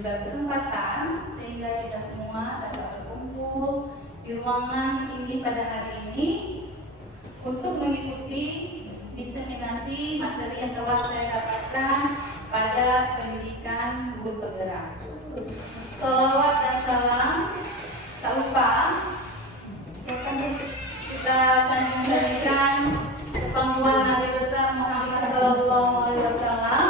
juga kesempatan sehingga kita semua dapat berkumpul di ruangan ini pada hari ini untuk mengikuti diseminasi materi yang telah saya dapatkan pada pendidikan guru penggerak. Salawat dan salam tak lupa kita sanjung-sanjungkan panggilan Nabi besar Muhammad Sallallahu Alaihi Wasallam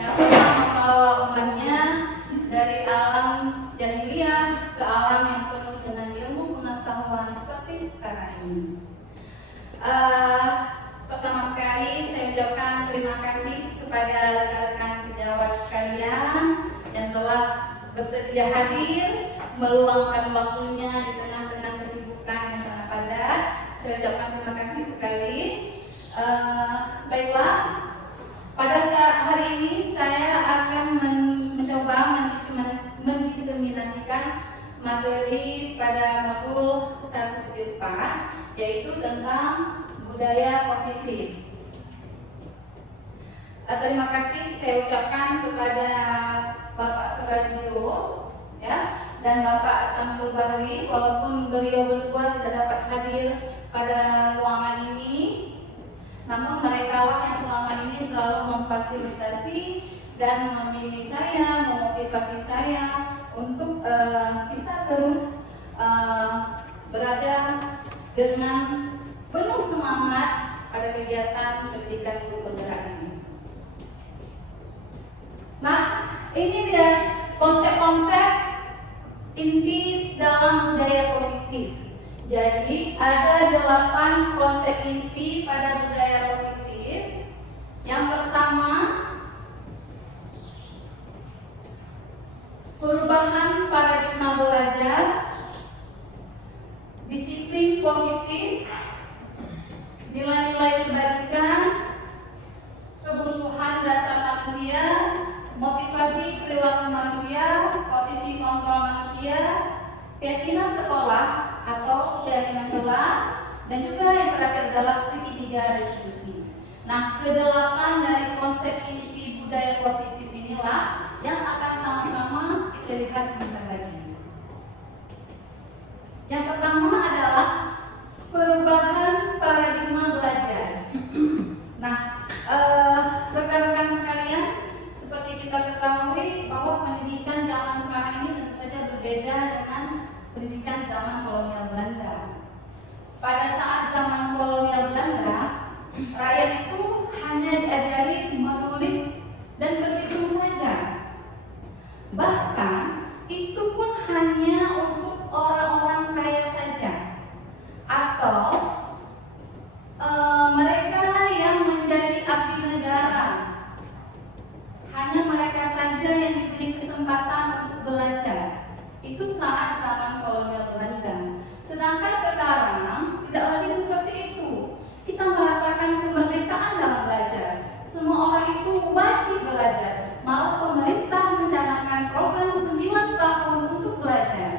yang telah membawa umatnya dari alam jahiliyah ke alam yang penuh dengan ilmu pengetahuan seperti sekarang ini. Pertama sekali saya ucapkan terima kasih kepada rekan-rekan sejawat sekalian yang telah bersedia hadir meluangkan waktunya di tengah-tengah kesibukan yang sangat padat. Saya ucapkan terima kasih sekali. Baiklah, pada saat hari ini saya akan mencoba mendiseminasikan materi pada modul 1.4, yaitu tentang budaya positif. Terima kasih saya ucapkan kepada Bapak Suradio ya, dan Bapak Samsul Bahri, walaupun beliau berdua tidak dapat hadir pada ruangan ini, namun mereka lah yang selama ini selalu memfasilitasi dan membimbing saya, memotivasi saya untuk bisa terus berada dengan penuh semangat pada kegiatan pendidikan guru penggerak ini. Nah, ini dia konsep-konsep inti dalam budaya positif. Jadi ada 8 konsep inti pada budaya positif. Yang pertama, perubahan paradigma belajar, disiplin positif, nilai-nilai kebaikan, kebutuhan dasar manusia, motivasi perilaku manusia, posisi kontrol manusia, keyakinan sekolah atau keyakinan kelas, dan juga yang terakhir adalah segitiga restitusi. Nah, kedelapan dari konsep inti budaya positif inilah yang akan sama-sama kita lihat sebentar lagi. Yang pertama adalah perubahan paradigma belajar. Nah, rekan-rekan sekalian, seperti kita ketahui bahwa pendidikan zaman sekarang ini tentu saja berbeda dengan pendidikan zaman kolonial Belanda. Pada saat zaman kolonial Belanda, rakyat itu hanya diajari menulis dan berhitung saja. Bahkan itu pun hanya untuk orang-orang kaya saja, atau mereka yang menjadi abdi negara. Hanya mereka saja yang diberi kesempatan untuk belajar. Itu saat zaman kolonial Belanda. Sedangkan sekarang tidak lagi seperti itu. Kita merasakan kemerdekaan dalam belajar. Semua orang itu wajib belajar. Malah pemerintah mencanangkan program 9 tahun untuk belajar.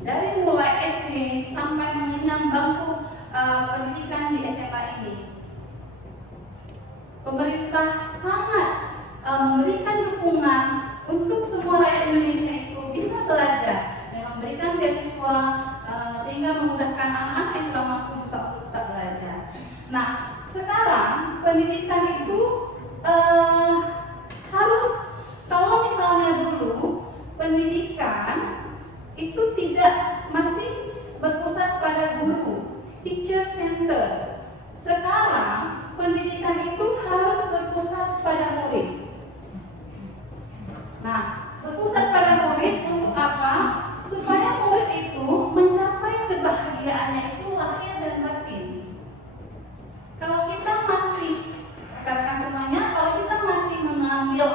Dari mulai SD sampai mengenyam bangku pendidikan di SMA ini. Pemerintah sangat memberikan dukungan untuk semua rakyat Indonesia itu bisa belajar dengan memberikan beasiswa sehingga memudahkan anak-anak yang tidak mampu juga untuk tetap belajar. Nah, sekarang pendidikan itu harus, kalau misalnya dulu pendidikan itu tidak masih berpusat pada guru, teacher center. Sekarang pendidikan itu harus berpusat pada murid. Nah, berpusat pada murid untuk apa? Supaya murid itu mencapai kebahagiaannya itu lahir dan batin. Kalau kita masih, katakan semuanya, kalau kita masih mengambil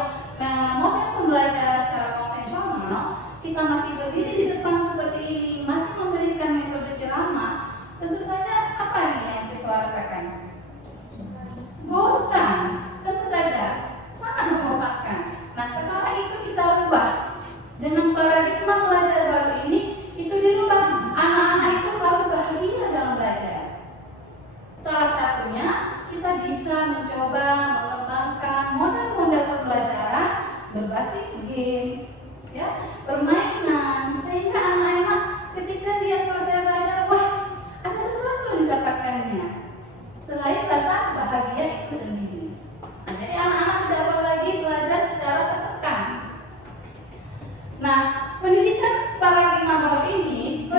model pembelajaran secara konvensional, kita masih berdiri di depan seperti ini, masih memberikan metode ceramah, tentu saja apa yang siswa rasakan? Bosan, tentu saja, sangat membosankan. Nah, sekarang itu kita rubah dengan paradigma belajar baru ini, itu dirubah. Anak-anak itu harus bahagia dalam belajar. Salah satunya kita bisa mencoba mengembangkan model-model pembelajaran basis game, ya, permainan, sehingga anak-anak ketika dia selesai belajar, wah, ada sesuatu yang didapatkannya selain rasa bahagia itu sendiri. Nah, jadi anak-anak tidak perlu lagi belajar secara tertekan. Nah, pendidikan paradigma baru ini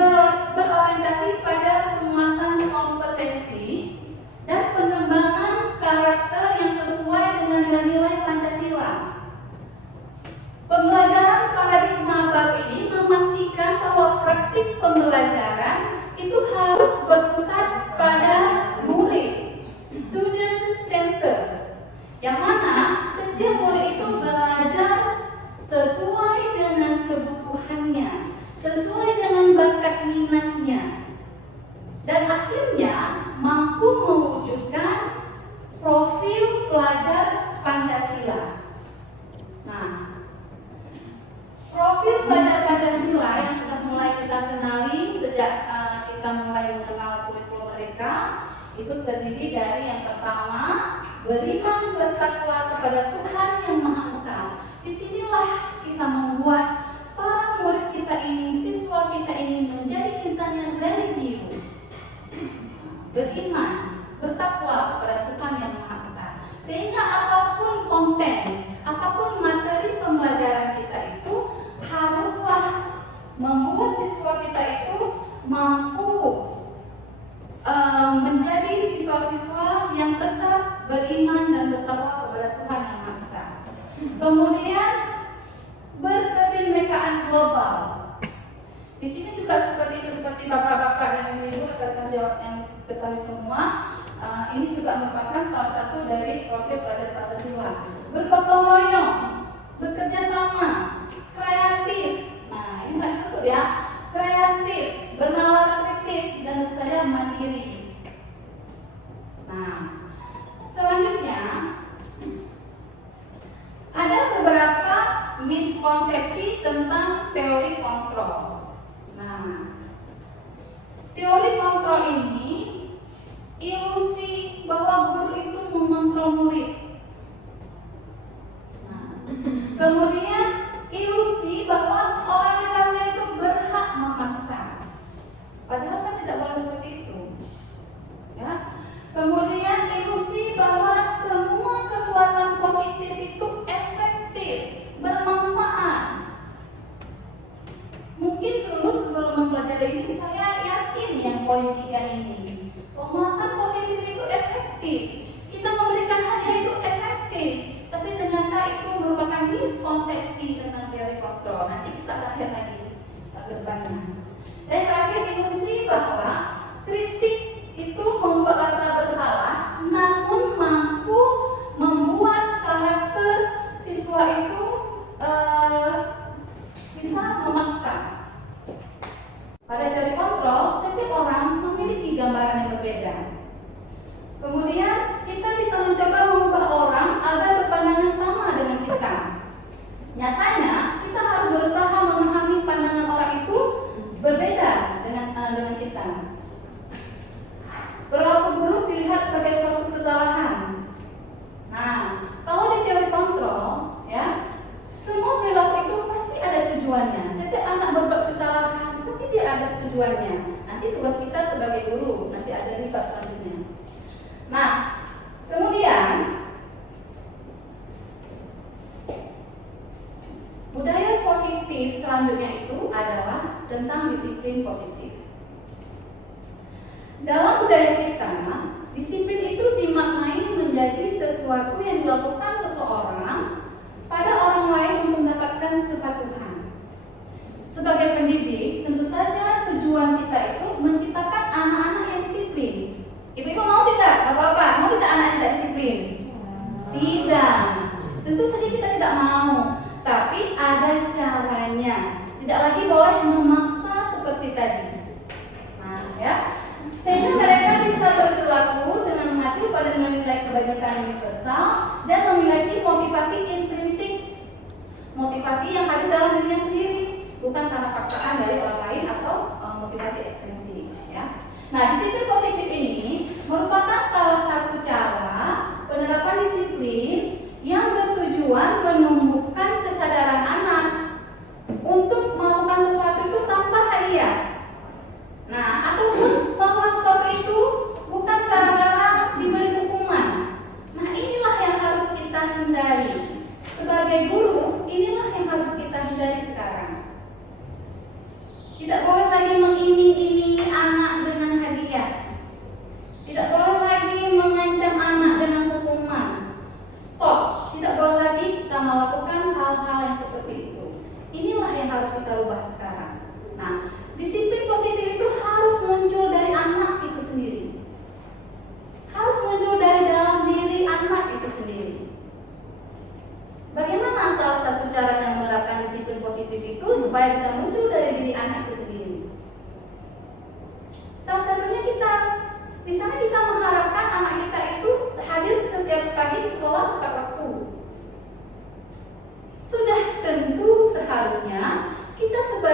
berorientasi pada penguatan kompetensi dan pengembangan karakter yang sesuai dengan nilai Pancasila. Pembelajaran paradigma baru ini memastikan bahwa praktik pembelajaran itu harus berpusat pada murid, student center, yang mana setiap murid itu belajar sesuai dengan kebutuhannya, sesuai dengan bakat minatnya, dan akhirnya mampu mewujudkan profil pelajar Pancasila. Nah, profil pelajar Pancasila yang sudah mulai kita kenali sejak kita mulai mengenal kurikulum mereka, itu terdiri dari yang pertama, beriman bertakwa kepada Tuhan yang Maha Esa. Disinilah kita membuat para murid kita ini, siswa kita ini menjadi insan yang religius, beriman, bertakwa kepada Tuhan yang Maha Esa. Sehingga apapun konten, apapun materi pembelajaran kita itu haruslah membuat siswa kita itu mampu menjadi siswa-siswa yang tetap beriman dan bertakwa kepada Tuhan yang Maha Esa. Kemudian berkebinekaan global. Di sini juga seperti itu, seperti bapak-bapak dan ibu-ibu rekan jawab yang ketahui semua, ini juga merupakan salah satu dari profil pelajar Pancasila. Bergotong royong, bekerja sama, kreatif. Nah, ini satu ya, kreatif, bernalar kritis, dan tentu saja mandiri. Nah, selanjutnya ada beberapa miskonsepsi tentang teori kontrol. Nah, teori kontrol ini ilusi bahwa guru itu mengontrol murid. Nah, kemudian ilusi bahwa orang dewasa itu berhak memaksa. Padahal kan tidak boleh seperti itu. Ya. Kemudian ilusi bahwa semua kekuatan positif itu efektif, bermanfaat. Mungkin dulu sebelum mempelajari ini saya yakin yang poin 3 ini, penguatan positif itu efektif, kita memberikan hadiah itu efektif, tapi ternyata itu merupakan miskonsepsi tentang teori kontrol. Nanti kita lihat lagi kedepannya. Dan terakhir, ilusi bahwa kritik itu membuat rasa bersalah, namun mampu membuat karakter siswa itu bisa memaksa. Pada teori kontrol, setiap orang memiliki gambaran yang berbeda. Kemudian kita bisa mencoba mengubah orang agar berpandangan sama dengan kita. Nyatanya kita harus berusaha memahami pandangan orang itu berbeda dengan kita. Perilaku buruk dilihat sebagai suatu kesalahan. Nah, kalau di teori kontrol, ya, semua perilaku itu pasti ada tujuannya. Setiap anak berbuat kesalahan, pasti dia ada tujuannya. Nanti tugas kita sebagai guru, nanti ada di bab selanjutnya. Nah, kemudian budaya positif selanjutnya itu adalah tentang disiplin positif. Dalam budaya kita, disiplin itu dimaknai menjadi sesuatu yang dilakukan seseorang pada orang lain untuk mendapatkan kepatuhan. Sebagai pendidik, tentu saja tujuan kita itu menciptakan anak-anak yang disiplin. Ibu-ibu mau tidak? Bapak-bapak, mau tidak anak tidak disiplin? Tidak. Tentu saja kita tidak mau. Tapi ada caranya. Tidak lagi boleh memaksa seperti tadi. Nah, ya. Sehingga mereka bisa berperilaku dengan mengacu pada nilai kebajikan universal dan memiliki motivasi intrinsik, motivasi yang hadir dalam dirinya sendiri, bukan karena paksaan dari orang lain atau motivasi ekstrinsik. Ya. Nah, disiplin positif ini merupakan salah satu cara penerapan disiplin yang bertujuan menumbuhkan kesadaran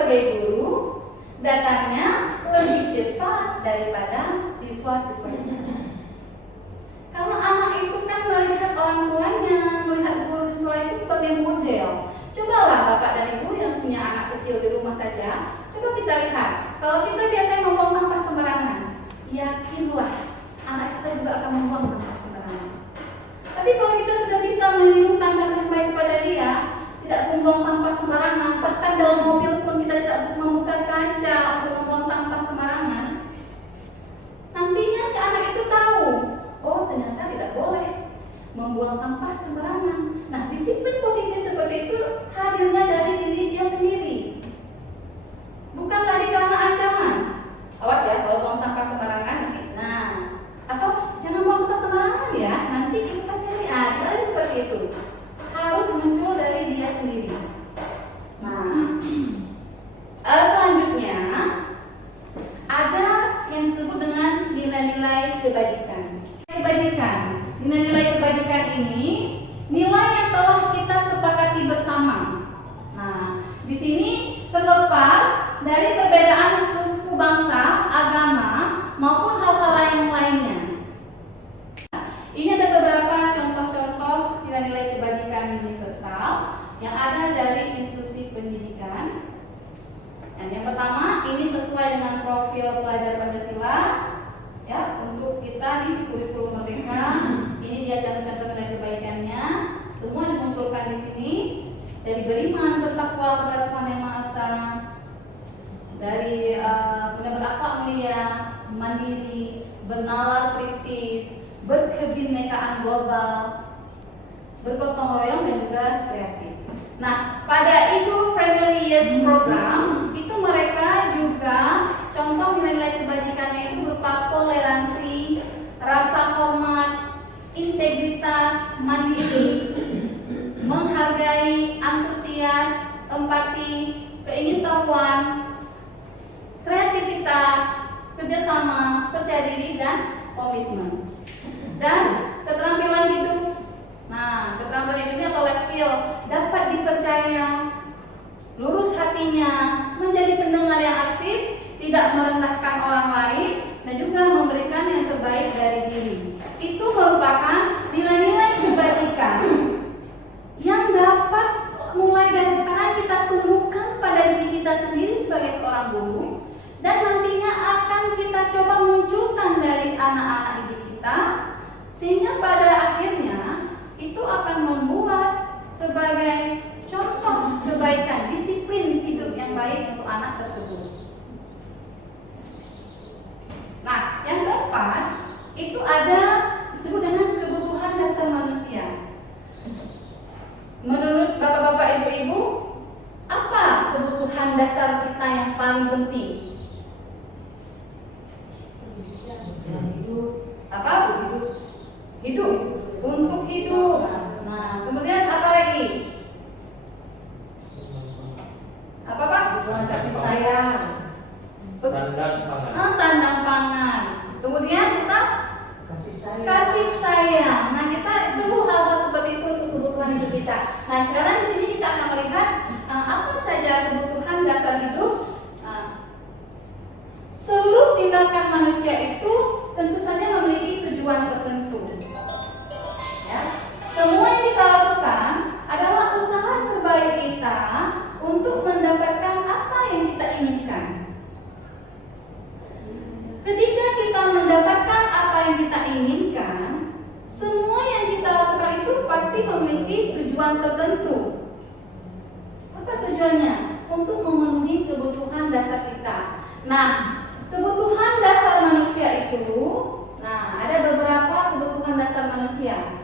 sebagai guru datangnya lebih cepat daripada siswa-siswanya. Karena anak itu kan melihat orang tuanya, melihat guru di sekolah itu sebagai model. Cobalah Bapak dan Ibu yang punya anak kecil di rumah saja, coba kita lihat. Kalau kita biasanya membuang sampah sembarangan, yakinlah anak kita juga akan membuang sampah sembarangan. Tapi kalau kita sudah bisa menirukan contoh baik kepada dia, tidak membuang sampah sembarangan, bahkan dalam mobil pun kita tidak membuka kaca untuk membuang sampah sembarangan, nantinya si anak itu tahu, oh ternyata tidak boleh membuang sampah sembarangan. Nah, disiplin positif seperti itu hadirnya dari diri dia sendiri, bukan lagi karena ancaman. Awas ya kalau buang sampah sembarangan nanti. Nah, atau jangan buang sampah sembarangan ya, nanti kita kasih hari seperti itu. Harus muncul dari dia sendiri. Nah, selanjutnya ada yang disebut dengan nilai-nilai kebajikan. Nilai-nilai kebajikan ini nilai yang telah kita sepakati bersama. Nah, di sini terlepas dari perbedaan suku bangsa, agama, maupun hal-hal lainnya. Ini ada beberapa contoh-contoh nilai-nilai kebajikan universal yang ada dari institusi pendidikan. Dan yang pertama, ini sesuai dengan profil pelajar Pancasila. Ya, untuk kita di kurikulum Merdeka, ini dia contoh-contoh nilai kebaikannya. Semua dimunculkan di sini. Dari beriman, bertakwa kepada Tuhan Yang Maha Esa, dari punya berakhlak mulia, mandiri, bernalar kritis, berkebinekaan global, bergotong royong dan juga kreatif. Nah, pada itu Family Years Program itu mereka juga contoh nilai kebajikannya itu berupa toleransi, rasa hormat, integritas, mandiri, menghargai, antusias, empati, keingintahuan, kreativitas, kerjasama, percaya diri, dan komitmen. Dan keterampilan hidup. Nah, keterampilan hidupnya atau life skill dapat dipercaya, lurus hatinya, menjadi pendengar yang aktif, tidak merendahkan orang lain, dan juga memberikan yang terbaik dari diri. Itu merupakan nilai-nilai kebajikan yang dapat mulai dari sekarang kita tumbuhkan pada diri kita sendiri sebagai seorang guru, dan nantinya akan kita coba munculkan dari anak-anak didik kita, sehingga pada akhirnya itu akan membuat sebagai contoh kebaikan, disiplin hidup yang baik untuk anak tersebut. Nah, yang keempat itu ada disebut dengan kebutuhan dasar manusia. Menurut bapak-bapak, ibu-ibu, apa kebutuhan dasar kita yang paling penting? Apa? Hidup. Untuk hidup. Nah, kemudian apa lagi? Apa Pak? Kasih sayang. Sandang pangan. Sandang pangan. Kemudian bisa? Kasih sayang. Kasih sayang. Nah, kita perlu hal-hal seperti itu untuk kebutuhan hidup kita. Nah, sekarang di sini kita akan melihat apa saja kebutuhan dasar hidup. Seluruh tindakan manusia itu tentu saja memiliki tujuan tertentu. Ya, semua yang kita lakukan adalah usaha terbaik kita untuk mendapatkan apa yang kita inginkan. Ketika kita mendapatkan apa yang kita inginkan, semua yang kita lakukan itu pasti memiliki tujuan tertentu. Apa tujuannya? Untuk memenuhi kebutuhan dasar kita. Nah, kebutuhan dasar manusia itu, ada beberapa kebutuhan dasar manusia.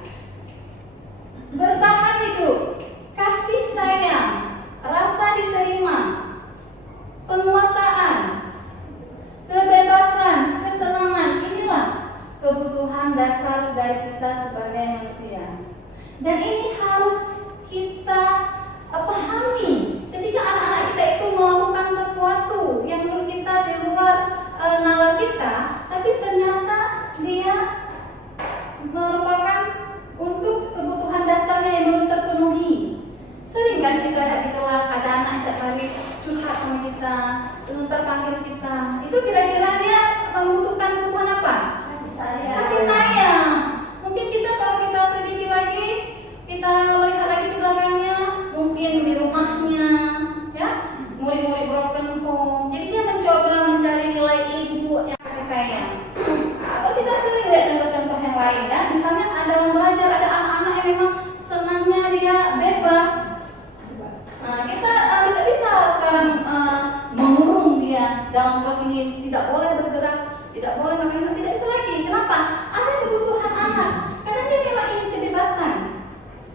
Bertahan hidup, kasih sayang, rasa diterima, penguasaan, kebebasan, kesenangan. Inilah kebutuhan dasar dari kita sebagai manusia. Dan ini harus kita pahami ketika anak-anak kita itu melakukan sesuatu yang menurut kita di luar nalar kita, tapi ternyata dia merupakan untuk kebutuhan dasarnya yang belum terpenuhi. Sering kan kita lihat di kelas ada anak yang lari curhat sama kita, sebentar panggil kita. Itu kira-kira dia membutuhkan kebutuhan apa? Kasih sayang. Kasih sayang. Mungkin kita kalau kita sedikit lagi, kita melihat lagi di belakangnya, mungkin di rumahnya, ya, murid-murid broken home. Jadi dia mencoba mencari nilai ibu yang kasih sayang. Atau kita sering lihat contoh-contoh yang lain, ya. Misalnya ada orang belajar, ada anak-anak yang memang senangnya dia bebas. Nah, kita tidak bisa sekarang mengurung dia dalam kelas ini, tidak boleh bergerak, tidak boleh makan, tidak bisa lagi. Kenapa? Ada kebutuhan anak, karena dia memang ingin kebebasan.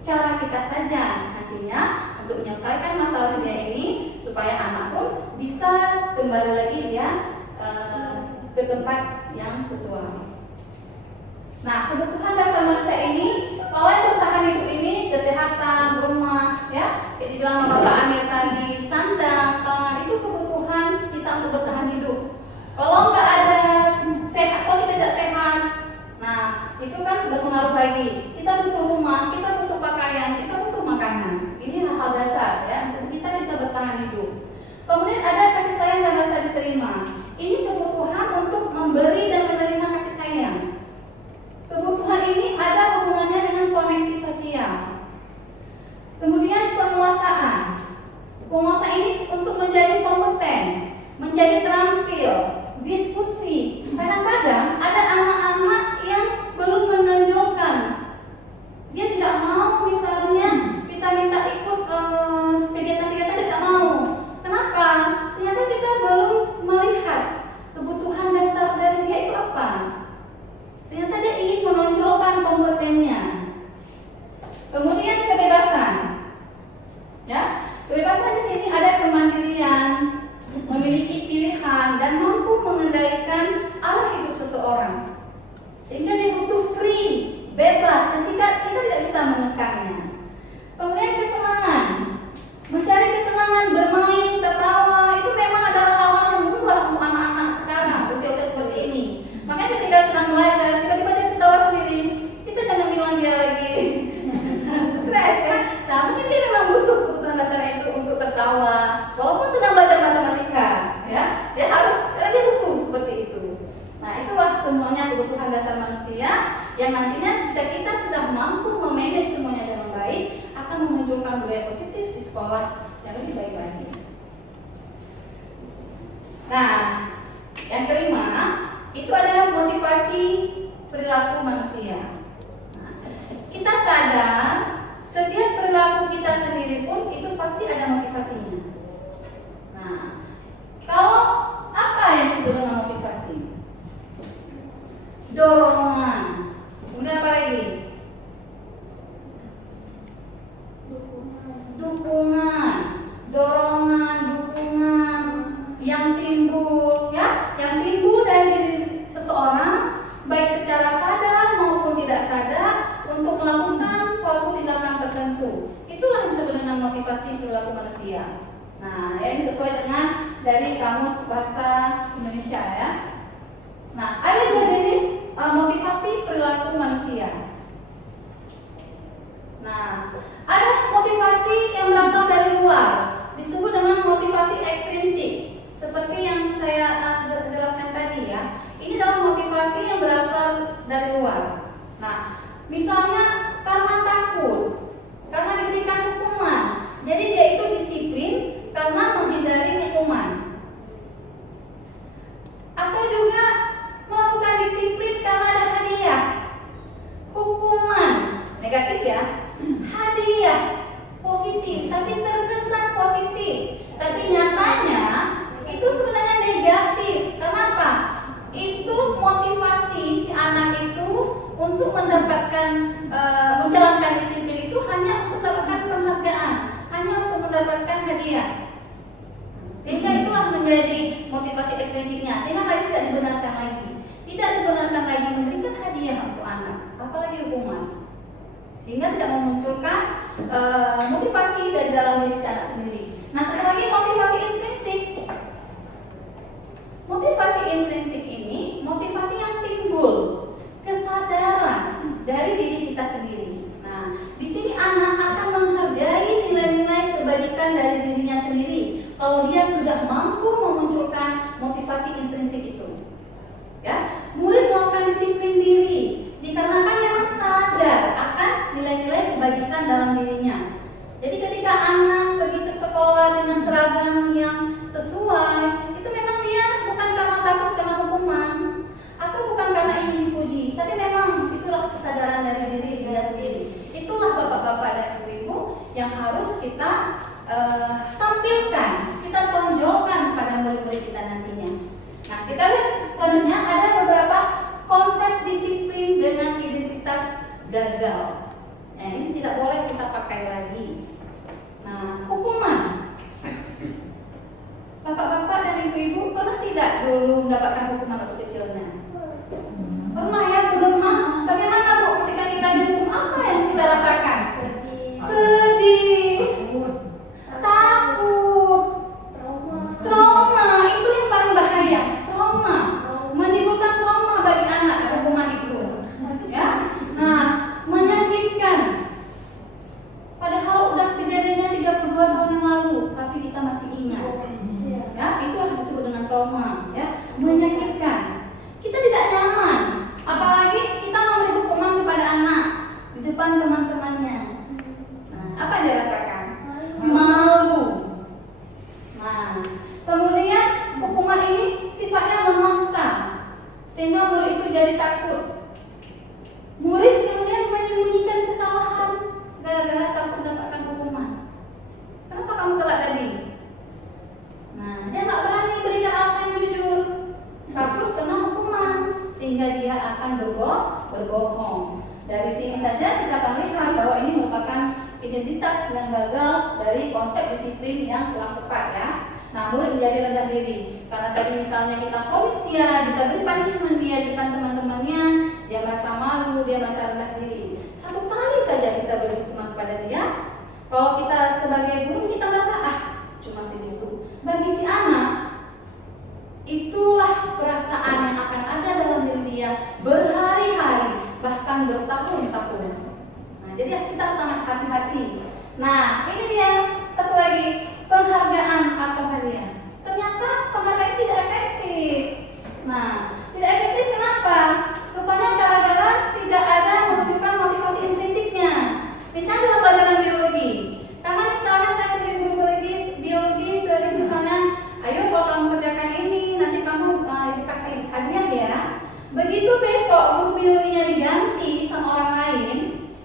Cara kita saja nantinya untuk menyelesaikan masalah dia ini supaya anak pun bisa kembali lagi dia ke tempat yang sesuai. Nah, kebutuhan dasar manusia ini, kalau yang bertahan hidup ini, kesehatan, rumah, ya, kayak dibilang sama Bapak Amir tadi, sandang, pangan, itu kebutuhan kita untuk bertahan hidup. Kalau nggak ada sehat, kalau kita tidak sehat, nah itu kan berpengaruh lagi. Kita butuh rumah, kita butuh pakaian, kita butuh makanan. Ini hal-hal dasar ya untuk kita bisa bertahan hidup. Kemudian ada kasih sayang dan rasa diterima. Ini kebutuhan untuk memberi dan menerima kasih sayang. Kebutuhan ini ada hubungannya dengan koneksi sosial. Kemudian penguasaan. Penguasa ini untuk menjadi kompeten, menjadi terampil, diskusi. Kadang-kadang ada anak-anak yang belum menonjolkan. Dia tidak mau, misalnya kita minta ikut kegiatan-kegiatan, tidak mau. Kenapa? Ternyata kita belum melihat kebutuhan dasar dari dia itu apa. Ternyata dia ingin menonjolkan kompetennya. Kemudian kebebasan. Ya, kebebasan di sini ada kemandirian, memiliki pilihan dan mampu mengendalikan arah hidup seseorang. Sehingga dia butuh free, bebas, dan kita tidak bisa menekannya. Kemudian kesenangan. Mencari kesenangan, bermain, tertawa, itu memang adalah hal-hal yang murah untuk anak-anak sekarang, usia-usia seperti ini. Makanya ketika sedang belajar, tiba-tiba dia ketawa sendiri, kita jangan bilang dia lagi stres ya. Nah, mungkin dia memang butuh kebutuhan dasar itu untuk tertawa, walaupun sedang belajar matematika, ya. Dia butuh seperti itu. Nah, itulah semuanya kebutuhan dasar manusia yang nantinya jika kita sudah mampu memanage semuanya dengan baik, akan memunculkan budaya positif di sekolah yang lebih baik lagi. Nah, yang kelima, itu adalah motivasi perilaku manusia. Nah, kita sadar setiap perilaku kita sendiri pun itu pasti ada motivasinya. Nah, kalau apa yang disebut dengan motivasi? Dorongan. Kemudian apa lagi? Dukungan, dorongan, dukungan yang timbul, ya, yang timbul dari diri seseorang, baik secara sadar maupun tidak sadar, untuk melakukan suatu tindakan tertentu. Itulah yang disebut dengan motivasi perilaku manusia. Nah, ini sesuai dengan dari Kamus Bahasa Indonesia ya. Nah, ada dua jenis motivasi perilaku manusia. Nah, ada motivasi yang berasal dari luar, disebut dengan motivasi ekstrinsik, seperti yang saya jelaskan tadi ya. Ini adalah motivasi yang berasal dari luar. Nah, misalnya karena takut, karena diberikan hukuman, jadi dia itu disiplin karena menghindari hukuman. Atau juga melakukan disiplin karena ada hadiah. Hukuman negatif ya, hadiah positif, tapi terkesan positif, tapi nyatanya itu sebenarnya negatif. Kenapa? Itu motivasi si anak itu untuk mendapatkan menjalankan disiplin itu hanya untuk mendapatkan penghargaan, hanya untuk mendapatkan hadiah. Sehingga itulah menjadi motivasi ekstrinsiknya. Sehingga hadiah tidak dibenarkan lagi, tidak dibenarkan lagi memberikan hadiah untuk anak, apalagi hukuman. Sehingga tidak memunculkan motivasi dari dalam diri anak sendiri. Nah, sekali lagi motivasi intrinsik. Motivasi intrinsik ini motivasi yang timbul, kesadaran dari diri kita sendiri. Nah, di sini anak akan menghargai nilai-nilai kebajikan dari dirinya sendiri. Kalau dia yang harus kita tampilkan, kita tonjolkan pada murid-murid kita nantinya. Nah, kita lihat selanjutnya ada beberapa konsep disiplin dengan identitas gagal. Nah, ini tidak boleh kita pakai lagi. Nah, hukuman. Bapak-bapak dan ibu-ibu pernah tidak dulu mendapatkan hukuman waktu kecilnya? Pernah ya, pernah. Bagaimana Bu ketika kita dihukum, apa yang kita rasakan? Sedih, takut, trauma. Itu yang paling bahaya. Trauma menimbulkan trauma bagi anak hukuman itu. Ya, nah menyakitkan. Padahal udah kejadiannya 32 tahun yang lalu, tapi kita masih ingat. Ya, itulah disebut dengan trauma. Ya, menyakitkan. Kita tidak nyaman. Apalagi kita memberi hukuman kepada anak di depan teman-temannya. Nah, apa yang dirasakan? Malu. Nah, kemudian hukuman ini sifatnya memaksa, sehingga murid itu jadi takut. Murid kemudian menyembunyikan kesalahan gara-gara takut mendapatkan hukuman. Kenapa kamu telat tadi? Nah, dia nggak berani berikan alasan yang jujur, takut kena hukuman, sehingga dia akan berbohong. Dari sini saja kita akan lihat bahwa ini merupakan identitas yang gagal dari konsep disiplin yang kurang tepat ya. Nah, murid menjadi rendah diri karena tadi misalnya kita fonis dia, kita beri punishment dia di depan teman-temannya, dia merasa malu, dia merasa rendah diri. Satu kali saja kita beri hukuman kepada dia, kalau kita sebagai guru kita merasa cuma segitu. Bagi si anak, itulah perasaan yang akan ada dalam diri dia berhari-hari, bahkan bertahun-tahun. Nah, jadi kita sangat hati-hati. Nah, ini dia satu lagi, penghargaan atau hadiah. Ternyata penghargaan tidak efektif. Nah, tidak efektif kenapa? Rupanya gara-gara tidak ada menunjukkan motivasi intrinsiknya. Misalnya dalam pelajaran biologi, karena misalnya saya sebagai guru biologi sering misalnya, ayo kalau kamu kerjakan ini, nanti kamu dikasih hadiah ya. Begitu besok guru biologinya diganti sama orang lain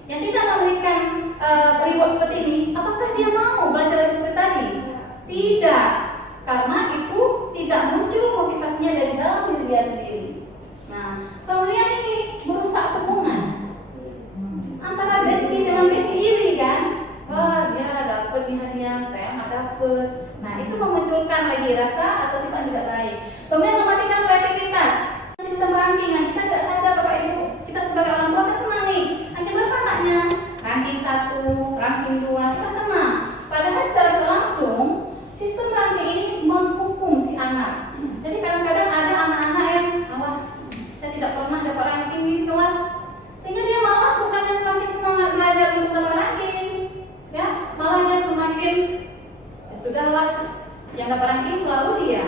yang tidak memberikan reward seperti ini, apakah dia mau belajar lagi seperti tadi? Tidak, karena itu tidak muncul motivasinya dari dalam diri dia sendiri. Nah, kemudian ini merusak hubungan antara bestie dengan bestie iri kan? Wah, dia dapat nih hadiah, saya nggak dapet. Nah, itu memunculkan lagi rasa atau sifat tidak baik. Kemudian mematikan kreativitas. Sistem ranking yang kita tidak sadar Bapak Ibu, kita sebagai orang tua kan senang nih. Ranking berapa anaknya? Ranking 1, ranking 2, kita senang. Padahal secara langsung sistem ranking ini menghukum si anak. Jadi kadang-kadang ada anak-anak yang saya tidak pernah dapat ranking di kelas, sehingga dia malah bukannya semakin semangat belajar untuk dapat ranking, ya malah dia semakin sudahlah, yang dapat ranking selalu dia,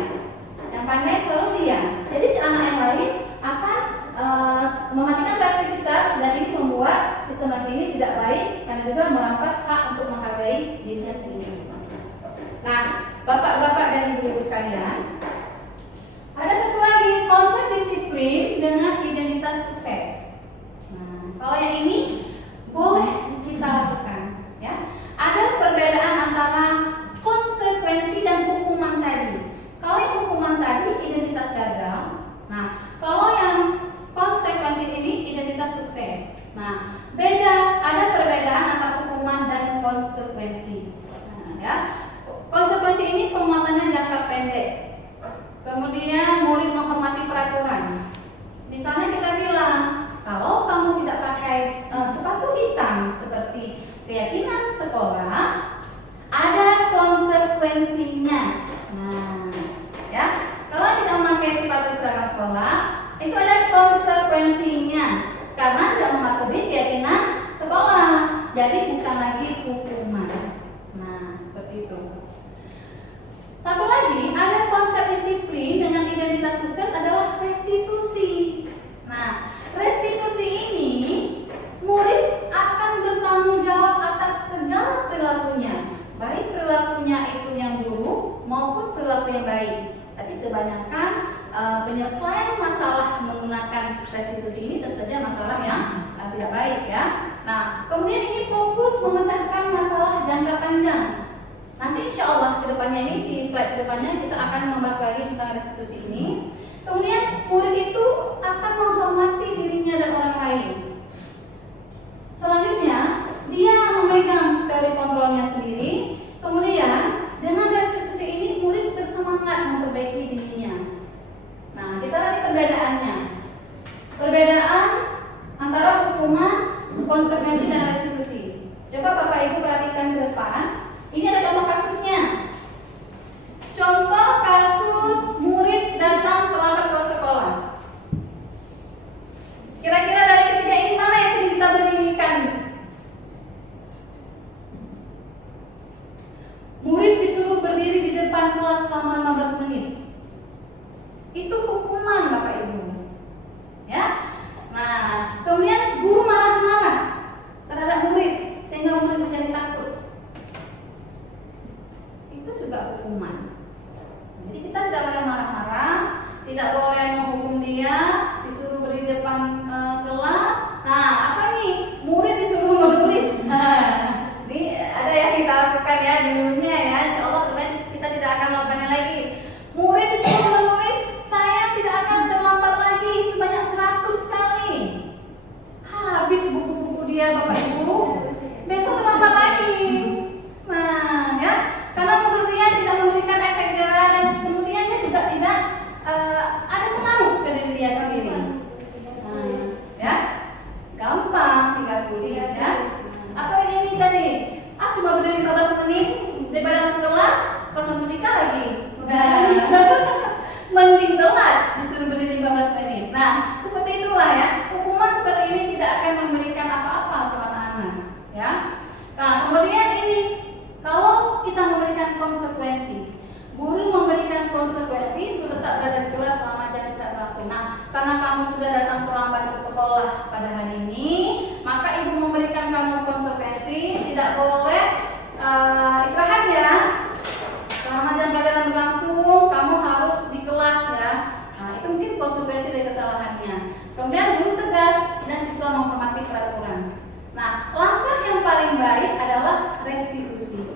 yang pandai selalu dia. Jadi si anak yang lain akan mematikan kreativitas, dan ini membuat sistem ranking ini tidak baik dan juga merampas hak untuk menghargai dirinya sendiri. Nah, bapak-bapak dan ibu-ibu sekalian, ada satu lagi konsep disiplin dengan identitas sukses. Nah, kalau yang ini boleh kita lakukan, ya. Ada perbedaan antara konsekuensi dan hukuman tadi. Kalau yang hukuman tadi identitas gagal, nah kalau yang konsekuensi ini identitas sukses. Nah, beda, ada perbedaan antara hukuman dan konsekuensi. Nah, ya. Konsekuensi ini penguatannya jangka pendek. Kemudian murid menghormati peraturan. Misalnya kita bilang, kalau kamu tidak pakai sepatu hitam seperti keyakinan sekolah, ada konsekuensinya. Nah, ya, kalau tidak memakai sepatu seragam sekolah, itu ada konsekuensinya karena tidak mematuhi keyakinan sekolah. Jadi bukan lagi hukuman. Nah, seperti itu. Satu lagi, ada konsep disiplin dengan identitas sukses adalah restitusi. Nah, restitusi ini murid akan bertanggung jawab atas segala perilakunya, baik perilakunya itu yang buruk maupun perilaku yang baik. Tapi kebanyakan penyelesaian masalah menggunakan restitusi ini tentu saja masalah yang tidak baik ya. Nah, kemudian ini fokus memecahkan masalah kedepannya kita akan membahas lagi tentang restitusi ini. Kemudian murid itu akan menghormati dirinya dan orang lain. Selanjutnya dia memegang teori kontrolnya sendiri. Kemudian dengan restitusi ini murid bersemangat memperbaiki dirinya. Nah, kita lihat perbedaannya. Perbedaan antara hukuman, konsekuensi dan restitusi. Coba Bapak Ibu perhatikan ke depan. Ini ada contoh kasusnya. Contoh kasus murid datang terlambat ke sekolah. Kira-kira dari ketiga ini mana yang sering kita berikan? Murid disuruh berdiri di depan kelas selama 15 menit. Itu hukuman Bapak Ibu. Ya. Nah, kemudian guru marah-marah terhadap murid sehingga murid menjadi takut. Itu juga hukuman. Jadi kita tidak boleh marah-marah, tidak boleh menghukum dia, disuruh berdiri di depan kelas. Nah, apa nih? Murid disuruh menulis. Ini ada yang kita lakukan ya dulunya ya. Insya Allah kita tidak akan melakukannya lagi. Murid disuruh menulis, saya tidak akan terlambat lagi sebanyak 100 kali. Habis buku-buku dia Bapak Ibu, besok terlambat lagi. Nah, ya, karena menurut dia tidak memberikan efek jerah dan kemudian dia juga tidak ada pengaruh ke diri dia sendiri. Nah, ya, gampang tinggal tulis ya. Atau ini tadi, cuma berdiri 15 menit daripada langsung kelas, pas masuk nikah lagi. Mending telat disuruh berdiri 15 menit. Nah, seperti itulah ya. Hukuman seperti ini tidak akan memberikan apa-apa untuk anak-anak, ya. Nah, kemudian ini kalau kita memberikan konsekuensi, guru memberikan konsekuensi untuk tetap berada di kelas selama jam istirahat berlangsung. Nah, karena kamu sudah datang terlambat ke sekolah pada hari ini, maka ibu memberikan kamu konsekuensi, tidak boleh istirahat ya. Selama jam pelajaran berlangsung, kamu harus di kelas ya. Nah, itu mungkin konsekuensi dari kesalahannya. Kemudian guru tegas dan siswa menghormati peraturan. Nah, langkah yang paling baik adalah restitusi.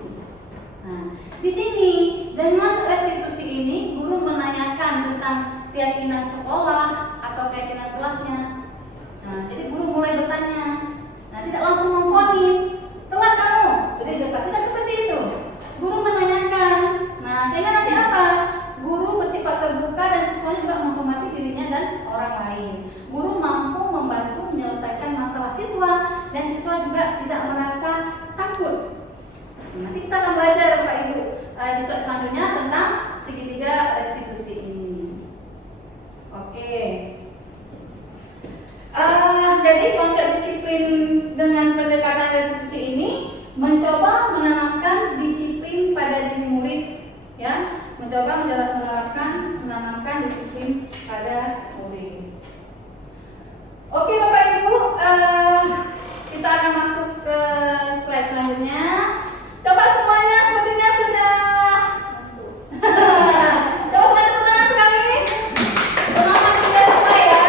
Nah, di sini dengan restitusi ini guru menanyakan tentang keyakinan sekolah atau keyakinan kelasnya. Nah, jadi guru mulai bertanya. Nah, tidak langsung memvonis, telat kamu, jadi cepat. Tidak seperti itu. Guru menanyakan. Nah, sehingga nanti apa? Guru bersifat terbuka dan siswanya juga menghormati dirinya dan orang lain. Guru mampu membantu menyelesaikan masalah siswa dan siswa juga tidak merasa takut. Nanti kita akan belajar Bapak Ibu di slide selanjutnya tentang segitiga restitusi ini. Oke. Jadi konsep disiplin dengan pendekatan restitusi ini mencoba menanamkan disiplin pada diri murid, ya, mencoba menanamkan disiplin pada murid. Oke Bapak Ibu, kita akan masuk ke slide selanjutnya. Coba semuanya sepertinya sudah. Coba semuanya tepuk tangan sekali. Semangat kita semua ya.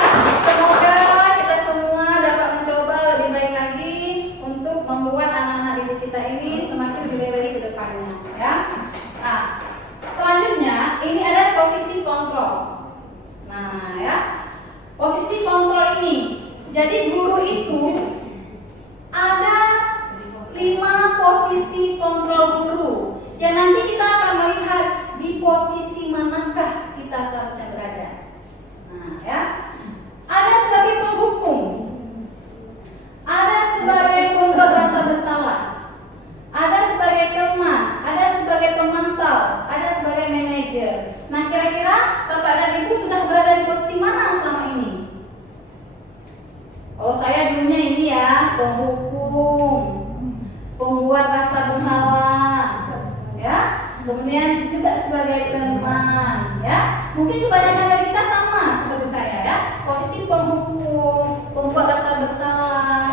Semoga kita semua dapat mencoba lebih baik lagi untuk membuat anak-anak didik kita ini semakin lebih baik lagi ke depannya, ya. Nah, selanjutnya ini ada posisi kontrol. Nah, ya. Posisi kontrol ini. Jadi guru itu ada 5 posisi kontrol guru yang nanti kita akan melihat di posisi manakah kita seharusnya berada. Nah, ya. Ada sebagai penghukum, ada sebagai pembuat rasa bersalah, ada sebagai teman, ada sebagai pemantau, ada sebagai manajer. Nah, kira-kira Bapak dan Ibu sudah berada di posisi mana selama ini? Oh, saya dulunya ini ya, penghukum, pembuat rasa bersalah, ya. Kemudian juga sebagai teman, ya. Mungkin kebanyakan dari kita sama seperti saya, ya. Posisi penghukum, pembuat rasa bersalah,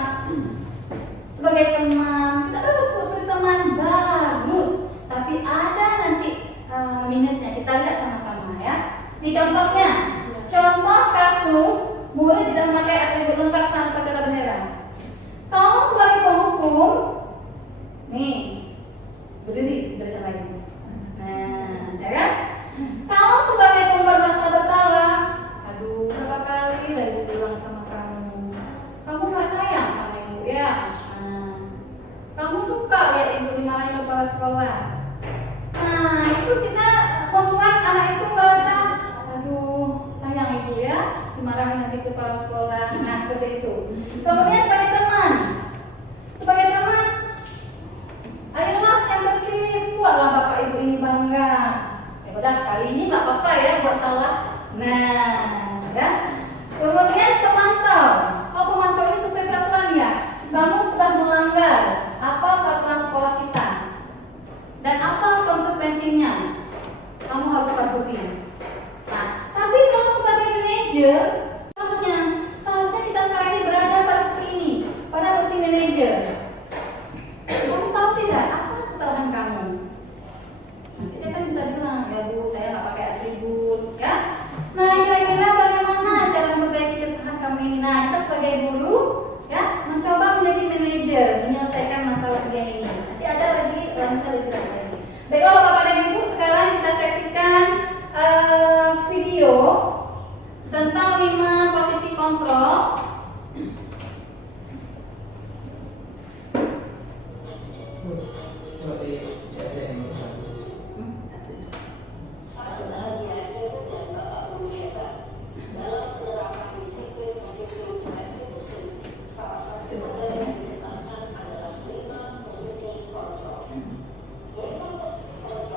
sebagai teman. Kita bagus sebagai teman, bagus. Tapi ada nanti minusnya. Kita lihat sama-sama, ya. Ini contohnya, contoh kasus murid tidak memakai atribut lengkap saat upacara bendera. Kamu sebagai penghukum, nih, berdiri bersama lagi. Nah, sekarang kepala sekolah. Nah, itu kita membuat anak itu merasa, aduh, sayang ibu ya, dimarahin nanti kepala sekolah. Nah, seperti itu. Kemudian sebagai teman, ayolah yang penting buatlah bapak ibu ini bangga. Ya udah, kali ini nggak apa-apa ya buat salah. Nah, ya. Kemudian pemantau. Oh, pemantau ini sesuai peraturan ya. Kamu sudah melanggar apa peraturan sekolah kita dan apa konsekuensinya? Kamu harus patuhi. Nah, tapi kalau sebagai manajer, seharusnya kita sekarang ini berada pada posisi ini, pada posisi manajer. Kamu tahu tidak apa kesalahan kamu? Nah, kita kan bisa bilang, ya Bu, saya nggak pakai atribut, ya. Nah, kira-kira bagaimana cara memperbaiki kesalahan kamu ini? Nah, kita sebagai guru, ya, mencoba menjadi manajer, menyelesaikan masalah dia ini. Nanti ada lagi lanjutnya lebih lagi. Baiklah, Bapak dan Ibu, sekarang kita saksikan video tentang 5 posisi kontrol. Sangat bahagia Ibu dan Bapak Guru hebat dalam penerapan disiplin prosedur restitusi. Salah satu model yang dikembangkan adalah 5 posisi kontrol. 5 posisi kontrol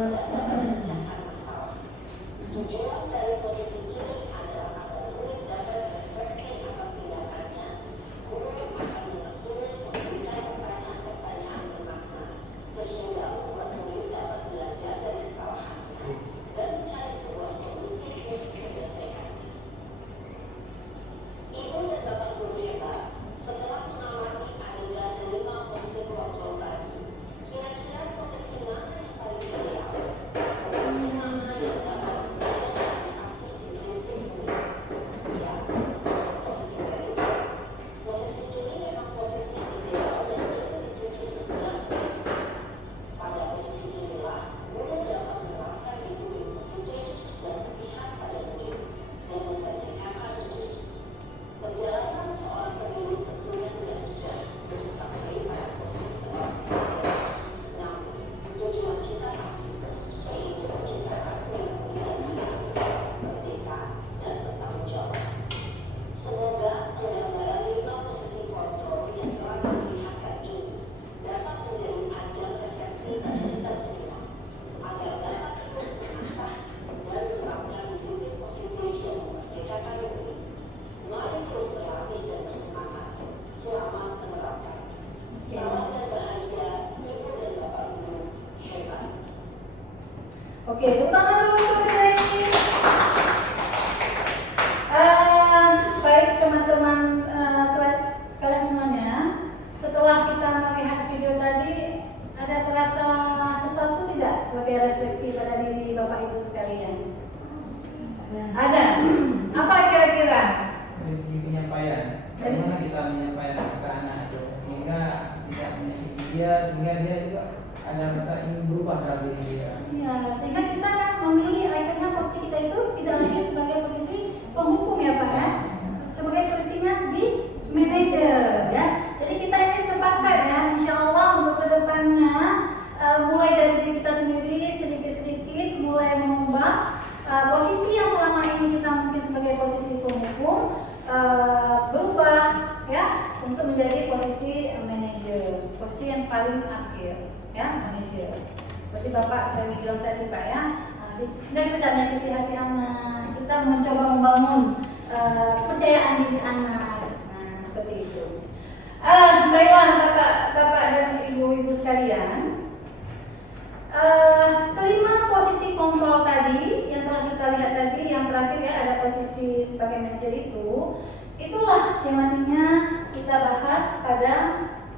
dan dapat memecahkan masalah. Tujuan dari posisi ini adalah agar murid dapat refleksi atas tindakannya. Guru akan terus memberikan pertanyaan-pertanyaan bermakna sehingga membuat murid dapat belajar dari kesalahannya dan mencari sebuah solusi untuk menyelesaikannya. Ibu dan bapak guru hebat, setelah mengamati adegan kelima posisi kontrol tadi, kira-kira posisi mana yang paling ideal? Posisi mana yang dapat menjadi di prinsip murid? Ya, untuk posisi kedua. Posisi ini memang posisi ideal dan ingin dituju setiap murid. Pada posisi inilah, guru dapat menerapkan disiplin positif dan berpihak pada murid dan membagi kakak murid. Perjalanan seorang pendidik tentunya tidak mudah untuk sampai pada posisi seorang pengajar. Namun, tujuan kita pasti yaitu menciptakan murid-murid yang merdeka dan bertanggung jawab. Semoga penggambaran 5 posisi kontrol yang telah diperlihatkan ini dapat menjadi ajang refleksi bagi kita semua agar dapat terus mengasah dan menerapkan disiplin positif yang memerdekakan murid. Mari terus berlatih dan bersemangat. Selamat menerapkan. Salam dan bahagia Ibu dan Bapak Guru hebat. Oke, tepuk tangan dulu untuk ini. Baik teman-teman sekalian semuanya, setelah kita melihat video tadi, ada terasa sesuatu tidak sebagai refleksi pada diri Bapak Ibu sekalian? Ada. Apa kira-kira? Dari segi penyampaian, bagaimana kita menyampaikan ke anak itu sehingga tidak menyakiti dia, sehingga dia juga ada rasa ingin berubah dalam diri dia. Ya, sehingga kita kan memilih akhirnya posisi kita itu tidak lagi sebagai posisi penghukum ya Pak ya, sebagai posisinya di manajer ya. Jadi kita ini sepakat ya, insya Allah untuk kedepannya mulai dari diri kita sendiri sedikit-sedikit mulai mengubah posisi yang selama ini kita mungkin sebagai posisi penghukum berubah ya untuk menjadi posisi manajer, posisi yang paling akhir ya, manajer. Seperti Bapak sudah bilang tadi Pak ya, sehingga kita tidak menyakiti hati anak, kita mencoba membangun kepercayaan diri anak, nah seperti itu. Baiklah Bapak dan Ibu-ibu sekalian, kelima posisi kontrol tadi yang telah kita lihat tadi, yang terakhir ya ada posisi sebagai manajer itulah yang nantinya kita bahas pada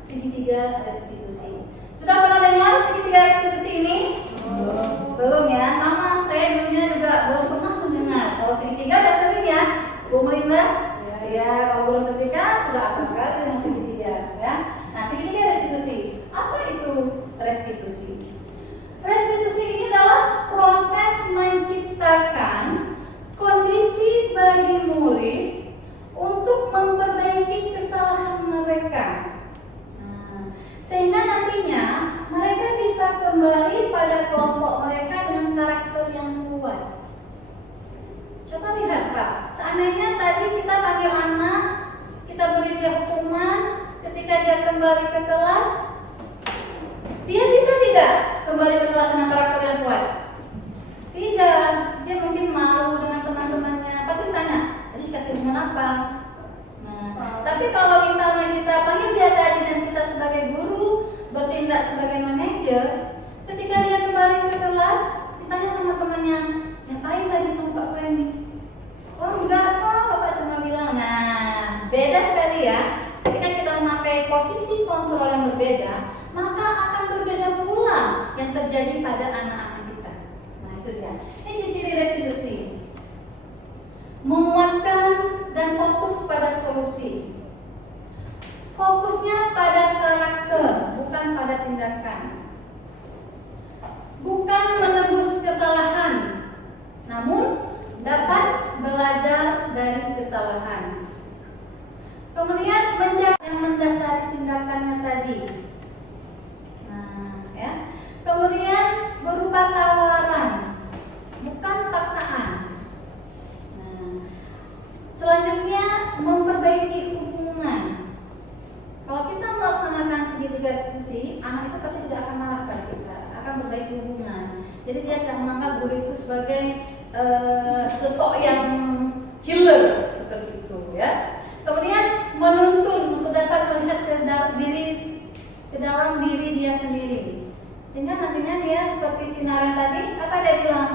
segitiga restitusi. Sudah pernah dengar segitiga restitusi ini? Belum ya, sama saya dulunya juga belum pernah mendengar. Kalau segitiga udah sering ya, Bu Melinda? Ya, kalau belum ketika sudah apa sekali dengan segitiga ya. Nah, segitiga restitusi, apa itu restitusi? Restitusi ini adalah proses menciptakan kondisi bagi murid untuk memperbaiki kesalahan mereka. Nah, sehingga nantinya mereka bisa kembali pada kelompok mereka dengan karakter yang kuat. Coba lihat Pak, seandainya tadi kita panggil anak, kita beri dia hukuman, ketika dia kembali ke kelas, dia bisa tidak kembali ke kelas dengan karakter yang kuat? Tidak, dia mungkin malu dengan teman-temannya. Pasti tanya, tadi kasih hukuman apa? Nah, tapi kalau misalnya kita panggil dia tadi dan kita sebagai guru bertindak sebagai manajer, ketika dia kembali ke kelas, ditanya sama temannya, ngapain tadi sama Pak Suemi? Oh enggak kok, Bapak cuma bilang. Nah, beda sekali ya. Ketika kita memakai posisi kontrol yang berbeda, maka akan berbeda pula yang terjadi pada anak-anak kita. Nah itu dia. Ini ciri-ciri restitusi. Menguatkan dan fokus pada solusi. Fokusnya pada karakter, bukan pada tindakan. Bukan menebus kesalahan, namun dapat belajar dari kesalahan. Kemudian mencari yang mendasari tindakannya tadi. Nah, ya. Kemudian berupa tawaran, bukan paksaan. Nah, selanjutnya memperbaiki hubungan. Kalau kita melaksanakan segitiga restitusi, anak itu pasti tidak akan marah pada kita, akan memperbaiki hubungan. Jadi dia akan menganggap guru itu sebagai sosok yang killer seperti itu ya. Kemudian menuntun untuk dapat melihat ke dalam diri dia sendiri, sehingga nantinya dia seperti sinar tadi, apa dia bilang?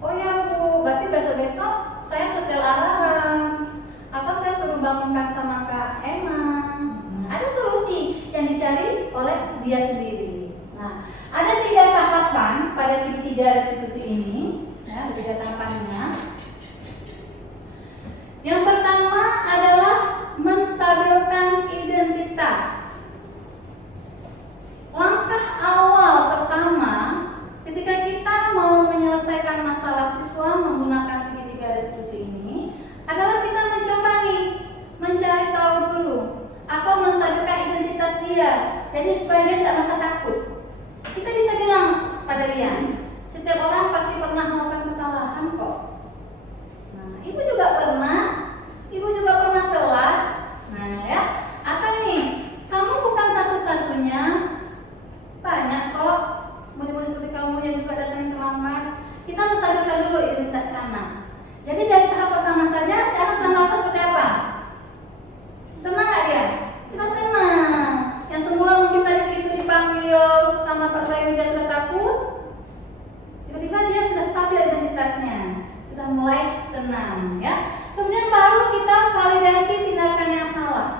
Oh ya Bu, berarti besok-besok saya setel alarm, apa saya suruh bangunkan sama Kak Emang. Ada solusi yang dicari oleh dia sendiri. Nah, ada 3 tahapan pada segitiga restitusi ini, ya, 3 tahapannya. Yang pertama adalah menstabilkan identitas. Langkah awal pertama ketika kita mau menyelesaikan masalah siswa menggunakan segitiga restitusi ini adalah kita mencoba nih mencari tahu dulu atau menstabilkan identitas dia. Jadi supaya dia tidak merasa takut. Kita bisa bilang pada dia, setiap orang pasti pernah melakukan kesalahan kok. Nah, ibu juga pernah telat. Nah ya, atau nih, kamu bukan satu-satunya, banyak kok murid-murid seperti kamu yang juga datang terlambat. Kita menstabilkan dulu identitas anak. Jadi dari tahap pertama saja, saya harus mengenal seperti apa? Tenang gak dia? Sudah tenang. Yang semula mungkin tadi itu dipanggil sama Pak Soeim dia sudah takut, tiba-tiba dia sudah stabil identitasnya, sudah mulai tenang ya. Kemudian baru kita validasi tindakan yang salah.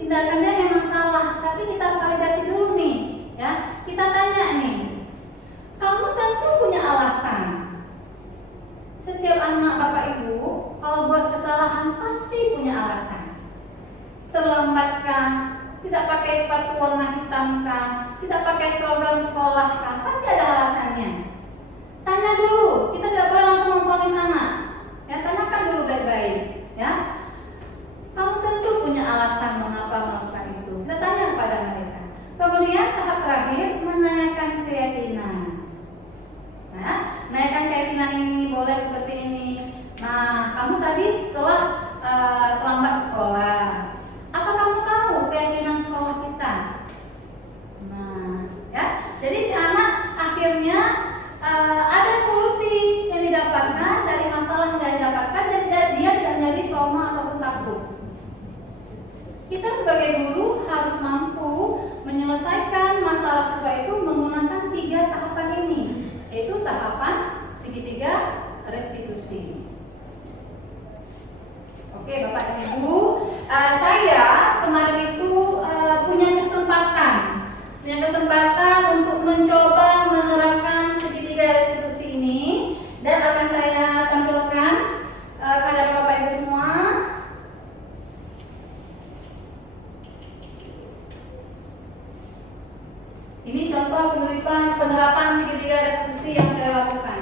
Tindakannya memang salah, tapi kita validasi dulu nih ya. Kita tanya nih, kamu tentu punya alasan. Setiap anak Bapak Ibu kalau buat kesalahan pasti punya alasan. Terlambatkah? Tidak pakai sepatu warna hitam kah? Tidak pakai seragam sekolah kah? Pasti ada alasannya. Tanya dulu, kita tidak boleh langsung memvonis anak. Ya, tanyakan dulu baik-baik. Ya, kamu tentu punya alasan mengapa melakukan itu. Kita tanya kepada mereka. Kemudian tahap terakhir menanyakan keyakinan. Nah, menanyakan keyakinan ini boleh seperti ini. Nah, kamu tadi telah terlambat sekolah. Apa kamu tahu keyakinan sekolah kita? Nah, ya. Jadi si anak akhirnya ada solusi yang didapatkan dari masalah yang didapatkan, dan dia tidak menjadi trauma ataupun takut. Kita sebagai guru harus mampu menyelesaikan masalah siswa itu menggunakan 3 tahapan ini, yaitu tahapan segitiga restitusi. Oke, Bapak dan Ibu, saya kemarin itu punya kesempatan untuk mencoba menerapkan segitiga restitusi ini, dan akan saya tampilkan kepada Bapak Ibu semua. Ini contoh penerapan segitiga restitusi yang saya lakukan.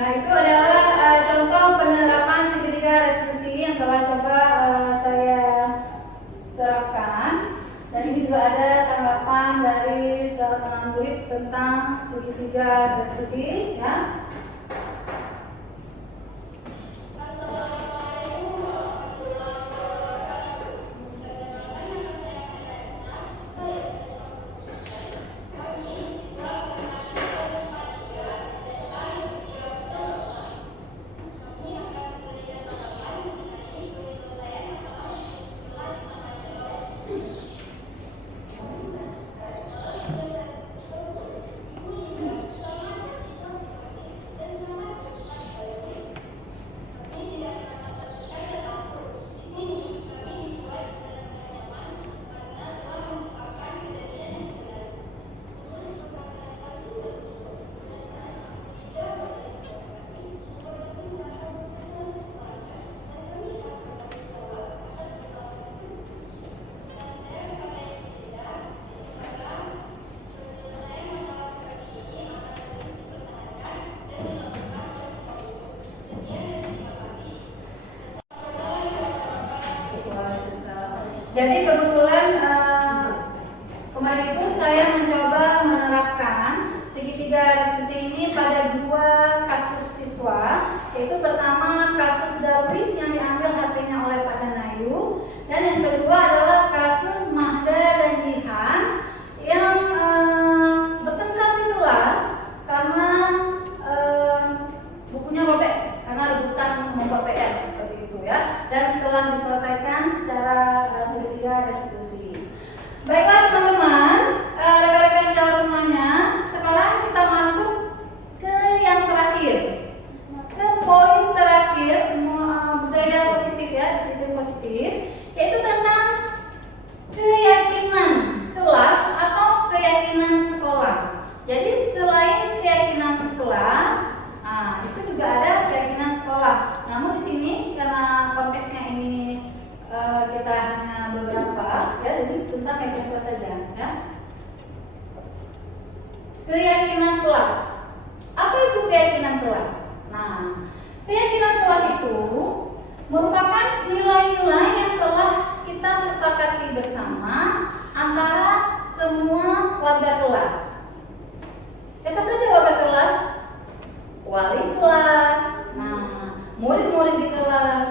Nah, itu adalah contoh penerapan segitiga restitusi yang telah coba saya terapkan. Dan ini juga ada tanggapan dari salah teman murid tentang segitiga restitusi, ya. Jadi kebetulan kemarin itu saya mencoba menerapkan segitiga restitusi ini pada 2 kasus siswa, yaitu pertama kasus Darwis yang diambil HP-nya oleh Pak Danayu, dan yang kedua adalah kasus Mahda dan Jihan yang bertengkar di kelas karena bukunya robek karena rebutan nomor PR seperti itu, ya, dan telah diselesaikan secara segitiga restitusi. Baiklah teman-teman, rekan-rekan sejawat semuanya, sekarang kita masuk ke yang terakhir, ke poin terakhir, budaya positif, ya, disiplin positif, yaitu tentang keyakinan kelas atau keyakinan sekolah. Jadi selain keyakinan kelas, itu juga ada keyakinan sekolah. Namun di sini karena konteksnya ini kita hanya beberapa, ya, jadi tentang keyakinan kelas saja, ya. Keyakinan kelas. Apa itu keyakinan kelas? Nah, keyakinan kelas itu merupakan nilai-nilai yang telah kita sepakati bersama antara semua warga kelas. Siapa saja warga kelas? Wali kelas, murid-murid di kelas.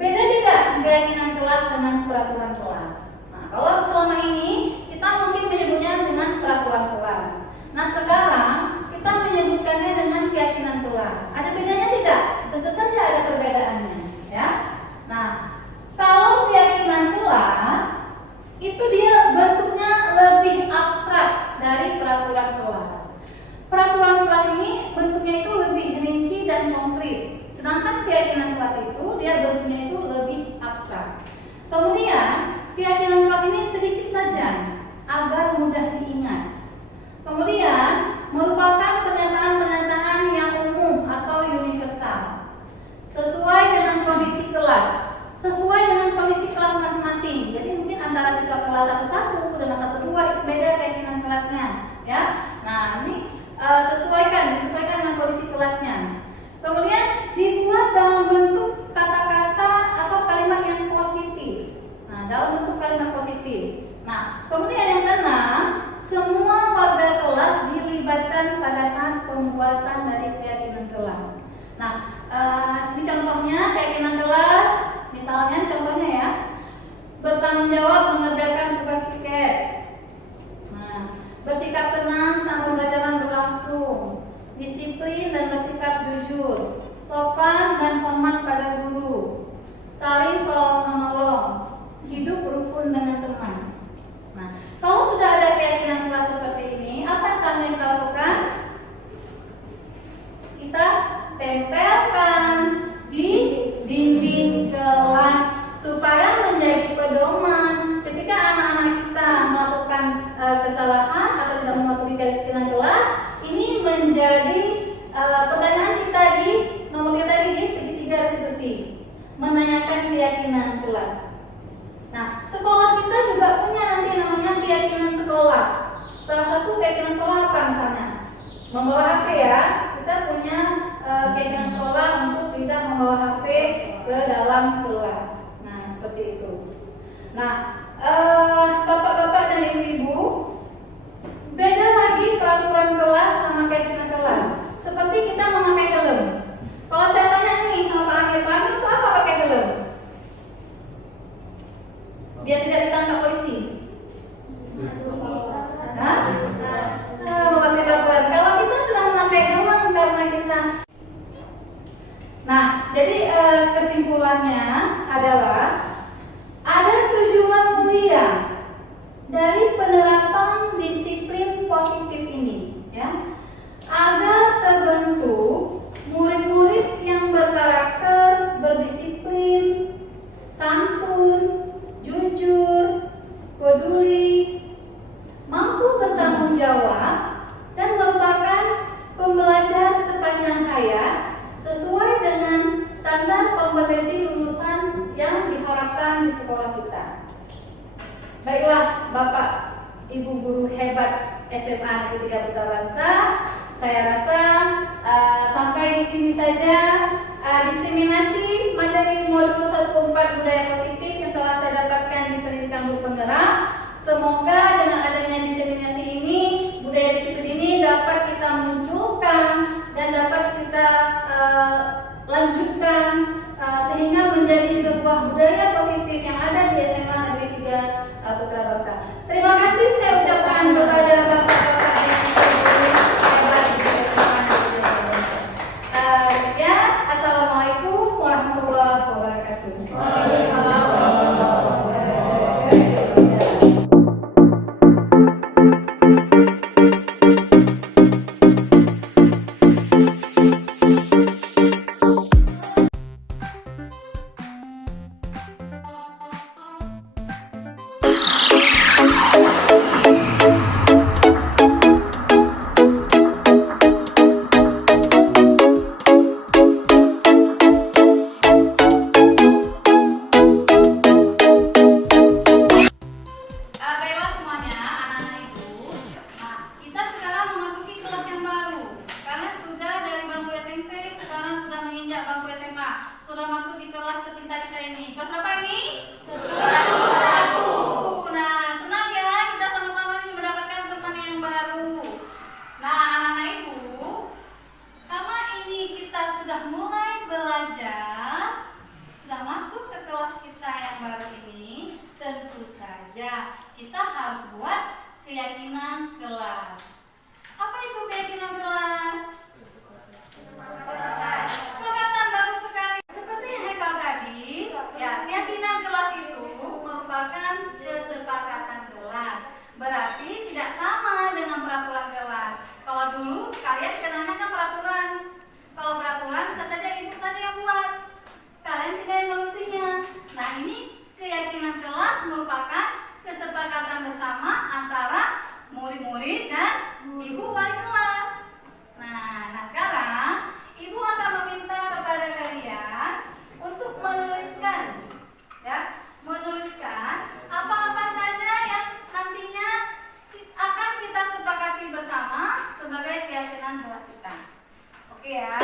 Beda tidak keyakinan kelas dengan peraturan kelas? Nah, kalau selama ini kita mungkin menyebutnya dengan peraturan kelas. Nah, sekarang kita menyebutkannya dengan keyakinan kelas. Ada bedanya tidak? Tentu saja ada perbedaannya, ya. Nah, kalau keyakinan kelas itu dia bentuknya lebih abstrak dari peraturan kelas. Peraturan kelas ini bentuknya itu lebih rinci dan konkret, sedangkan keyakinan kelas itu dia bentuknya itu lebih abstrak. Kemudian keyakinan kelas ini sedikit saja agar mudah diingat. Kemudian merupakan pernyataan-pernyataan yang umum atau universal, sesuai dengan kondisi kelas, sesuai dengan kondisi kelas masing-masing. Jadi mungkin antara siswa kelas 1 dengan 1-2 itu beda keyakinan kelasnya, ya. Nah, ini disesuaikan dengan kondisi kelasnya. Kemudian dibuat dalam bentuk kata-kata atau kalimat yang positif. Nah, dalam bentuk kalimat positif. Nah, kemudian yang keenam, semua warga kelas dilibatkan pada saat pembuatan dari keyakinan kelas. Nah, ini contohnya keyakinan kelas. Misalnya contohnya, ya, bertanggung jawab mengerjakan tugas piket. Bersikap tenang saat pembelajaran berlangsung, disiplin dan bersikap jujur, sopan dan hormat pada guru, saling tolong-menolong, hidup rukun dengan teman. Nah, kalau sudah ada keyakinan kelas seperti ini, apa yang selanjutnya kita lakukan? Kita tempelkan di dinding kelas supaya menjadi pedoman ketika anak-anak kita melakukan kesalahan atau tidak mematuhi keyakinan kelas. Ini menjadi pertanyaan kita di nomor kita di segitiga restitusi, menanyakan keyakinan kelas. Nah, sekolah kita juga punya nanti namanya keyakinan sekolah. Salah satu keyakinan sekolah apa misalnya? Membawa HP, ya. Kita Nah, bapak-bapak dan ibu-ibu, beda lagi peraturan kelas sama keyakinan kelas. Seperti kita memakai helm. Kalau saya tanya nih sama Pak Amir itu apa pakai helm? Biar tidak ditangkap polisi. Hah? Memakai peraturan. Kalau kita sudah memakai helm karena kita. Nah, jadi kesimpulannya adalah ada tujuan mulia dari penerapan disiplin positif ini, ya, agar terbentuk murid-murid yang berkarakter, berdisiplin, santun, jujur, peduli, mampu bertanggung jawab, dan merupakan pembelajar sepanjang hayat sesuai dengan standar kompetensi lulusan yang diharapkan di sekolah kita. Baiklah, Bapak, Ibu guru hebat SMA Negeri 3 Putra Bangsa, saya rasa sampai di sini saja diseminasi materi modul 14 budaya positif yang telah saya dapatkan di pendidikan guru penggerak. Semoga dengan adanya diseminasi ini, budaya disiplin ini dapat kita munculkan dan dapat kita lanjutkan sehingga menjadi sebuah budaya positif yang ada di SMA Negeri 3 Putra Bangsa. Terima kasih saya ucapkan kepada bapak-bapak dan ibu-ibu hebat di SMA Negeri 3 Putra Bangsa. Ya, assalamualaikum warahmatullahi wabarakatuh. Waalaikumsalam. Baiklah semuanya, anak-anak ibu. Nah, kita sekarang memasuki kelas yang baru. Karena sudah dari bangku SMP, sekarang sudah menginjak bangku SMA. Sudah masuk di kelas tercinta kita ini. Kelas berapa ini? 101. Nah, senang ya kita sama-sama ini mendapatkan teman yang baru. Nah, anak-anak ibu, karena ini kita sudah mulai belajar, sudah masuk ke kelas kita yang baru ini, tentu saja kita harus buat keyakinan kelas. Apa itu keyakinan kelas? Kesepakatan bagus sekali. Seperti yang Haikal tadi, ya, keyakinan kelas itu merupakan kesepakatan kelas. Berarti tidak sama dengan peraturan kelas. Kalau dulu kalian kenalnya kan peraturan. Kalau peraturan bisa saja ibu saja yang buat. Kalian tidak yang mengertinya. Nah, ini keyakinan kelas merupakan kesepakatan bersama antara murid-murid dan ibu wali kelas. Nah sekarang ibu akan meminta kepada kalian untuk menuliskan, ya, menuliskan apa-apa saja yang nantinya akan kita sepakati bersama sebagai keyakinan kelas kita. Oke ya.